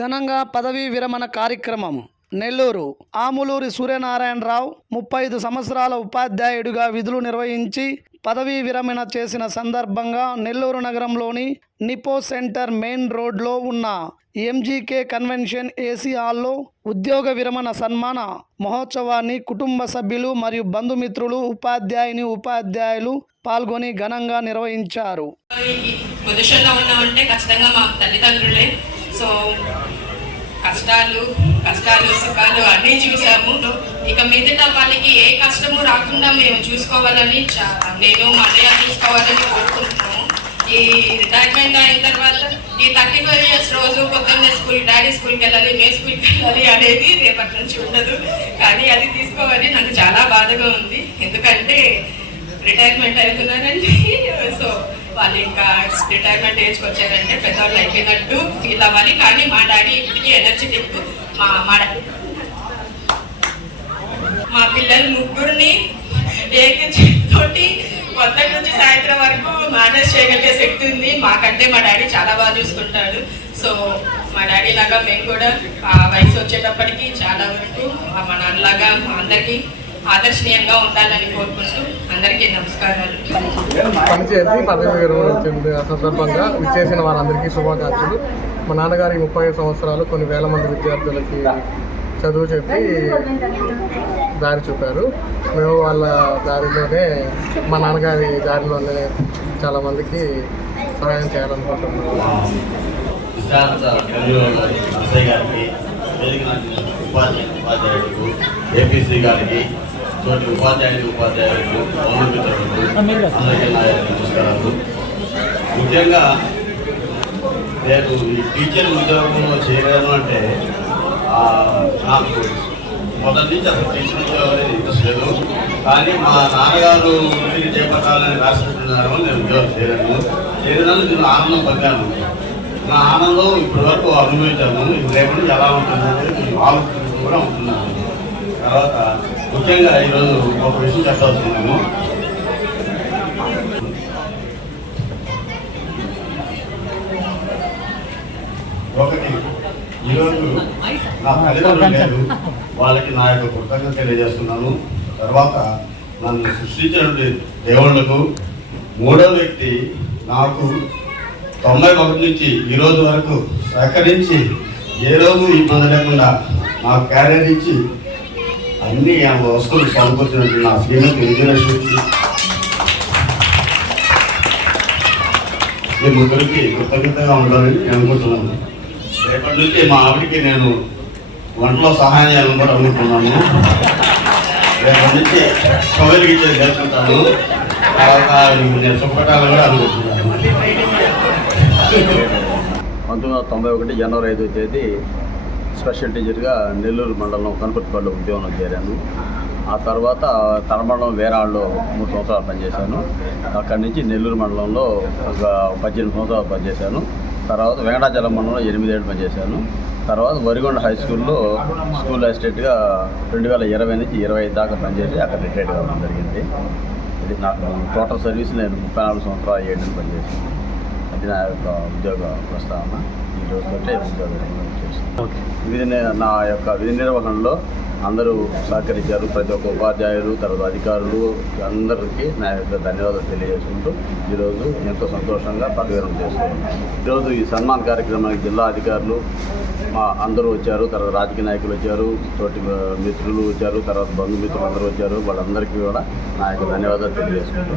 ఘనంగా పదవీ విరమణ కార్యక్రమం. నెల్లూరు ఆములూరి సూర్యనారాయణరావు ముప్పై ఐదు సంవత్సరాల ఉపాధ్యాయుడిగా విధులు నిర్వహించి పదవీ విరమణ చేసిన సందర్భంగా నెల్లూరు నగరంలోని నిపో సెంటర్ మెయిన్ రోడ్లో ఉన్న ఎంజీకే కన్వెన్షన్ ఏసీ హాల్లో ఉద్యోగ విరమణ సన్మాన మహోత్సవాన్ని కుటుంబ సభ్యులు మరియు బంధుమిత్రులు ఉపాధ్యాయుని ఉపాధ్యాయులు పాల్గొని ఘనంగా నిర్వహించారు. పొజిషన్లో ఉన్నామంటే ఖచ్చితంగా మా తల్లిదండ్రులే. సో కష్టాలు కష్టాలు సుఖాలు అన్నీ చూసాము ఇక మిగతా వాళ్ళకి ఏ కష్టము రాకుండా మేము చూసుకోవాలని చా- నేను మా అన్నయ్య చూసుకోవాలని కోరుకుంటున్నాము. ఈ రిటైర్మెంట్ అయిన తర్వాత ఈ థర్టీ ఫైవ్ ఇయర్స్ రోజు పొద్దున్నే స్కూల్ డాడీ స్కూల్కి వెళ్ళాలి మే స్కూల్కి వెళ్ళాలి అనేది రేపటి నుంచి ఉండదు. కానీ అది తీసుకోవాలి నాకు చాలా బాధగా ఉంది. ఎందుకంటే రిటైర్మెంట్ అవుతున్నానండి వాళ్ళు ఇంకా రిటైర్మెంట్ ఏజ్కి వచ్చారంటే పెద్దవాళ్ళు అయిపోయినట్టు ఫీల్ అవ్వాలి. కానీ మా డాడీ ఇప్పటికీ ఎనర్జెటిక్ మా మా మా పిల్లలు ముగ్గురిని తోటి కొత్త నుంచి సాయంత్రం వరకు మేనేజ్ చేయగలిగే శక్తి ఉంది. మాకంటే మా డాడీ చాలా బాగా చూసుకుంటాడు. సో మా డాడీ లాగా మేము కూడా ఆ వయసు వచ్చేటప్పటికి చాలా వరకు మా నాన్నలాగా మా అందరికీ ఆదర్శనీయంగా ఉండాలని కోరుకుంటూ అందరికీ నమస్కారాలు. పనిచేసి పదవి విరమణ చెందిన సందర్భంగా విచ్చేసిన వారందరికీ శుభాకాంక్షలు. మా నాన్నగారి ముప్పై ఐదు సంవత్సరాలు కొన్ని వేల మంది విద్యార్థులకి చదువు చెప్పి దారి చూపారు. మేము వాళ్ళ దారిలోనే మా నాన్నగారి దారిలోనే చాలా మందికి సహాయం చేయాలనుకుంటున్నాము. ఏపీసీ గారికి తోటి ఉపాధ్యాయులు ఉపాధ్యాయులకు బంధుమిత్రులకు అందరికీ నా నమస్కారాలు. ముఖ్యంగా నేను ఈ టీచర్ ఉద్యోగంలో చేరాను అంటే నాకు మొదటి నుంచి అసలు టీచర్ ఉద్యోగం అనేది ఇంట్రెస్ట్ లేదు. కానీ మా నాన్నగారు వృత్తిని చేపట్టాలని రాసిపెట్టినారు నేను ఉద్యోగం చేరాను చేరినందుకు నేను ఆనందం పొందాను నా ఆనందం ఇప్పటి వరకు అనుభవించాను నుంచి ఎలా ఉంటుంది అనేది నేను ఆలోచించుకుంటూ కూడా ఉంటున్నాను. తర్వాత ముఖ్యంగా ఈరోజు ఒక విషయం చెప్పాల్సిందాము ఒకటి ఈరోజు నా తల్లిదండ్రులు లేదు వాళ్ళకి నా యొక్క కృతజ్ఞత తెలియజేస్తున్నాను. తర్వాత నన్ను సృష్టించిన దేవుళ్ళకు మూడో వ్యక్తి నాకు తొంభై ఒకటి నుంచి ఈ రోజు వరకు సహకరించి ఏ రోజు ఇబ్బంది లేకుండా నాకు క్యారియర్ ఇచ్చి అన్ని ఆ వస్తువులు సమకూర్చినట్టు నా శ్రీమతి విజయలక్ష్మికి ఈ ముగ్గురికి కృతజ్ఞతగా ఉండాలని నేను అనుకుంటున్నాను. రేపటి నుంచి మా ఆవిడికి నేను వంటలో సహాయం చేయాలని కూడా అనుకుంటున్నాను. రేపటి నుంచి కొవ్వలికి నేర్చుకుంటాను. తర్వాత నేను సుఖపెట్టాలని కూడా అనుకుంటున్నాను. పంతొమ్మిది వందల తొంభై ఒకటి జనవరి ఐదో తేదీ స్పెషల్ టీచర్గా నెల్లూరు మండలం కనుపర్తిపల్లి ఉద్యోగంలో చేరాను. ఆ తర్వాత తరమండలం వేరాళ్ళలో మూడు సంవత్సరాలు పనిచేశాను. అక్కడి నుంచి నెల్లూరు మండలంలో ఒక పద్దెనిమిది సంవత్సరాలు పనిచేశాను. తర్వాత వెంకటాచలం మండలంలో ఎనిమిదేళ్ళు పనిచేశాను. తర్వాత వరిగొండ హై స్కూల్లో స్కూల్ అసిస్టెంట్గా రెండు వేల ఇరవై నుంచి ఇరవై ఐదు దాకా పనిచేసి అక్కడ రిటైర్ కావడం జరిగింది. ఇది నాకు టోటల్ సర్వీస్ నేను ముప్పై నాలుగు సంవత్సరాలు ఏడు పనిచేసాను అది నా యొక్క ఉద్యోగ ప్రస్తావన. రోజుతోటే విధి ని- యొక్క విధి నిర్వహణలో అందరూ సహకరించారు. ప్రతి ఒక్క ఉపాధ్యాయులు తర్వాత అధికారులు అందరికీ నా యొక్క ధన్యవాదాలు తెలియజేసుకుంటూ ఈరోజు ఎంతో సంతోషంగా పదవీరం చేస్తున్నాను ఈరోజు ఈ సన్మాన్ కార్యక్రమానికి జిల్లా అధికారులు మా అందరూ వచ్చారు. తర్వాత రాజకీయ నాయకులు వచ్చారు. తోటి మిత్రులు వచ్చారు. తర్వాత బంధుమిత్రులు అందరూ వచ్చారు. వాళ్ళందరికీ కూడా నా యొక్క ధన్యవాదాలు తెలియజేసుకుంటూ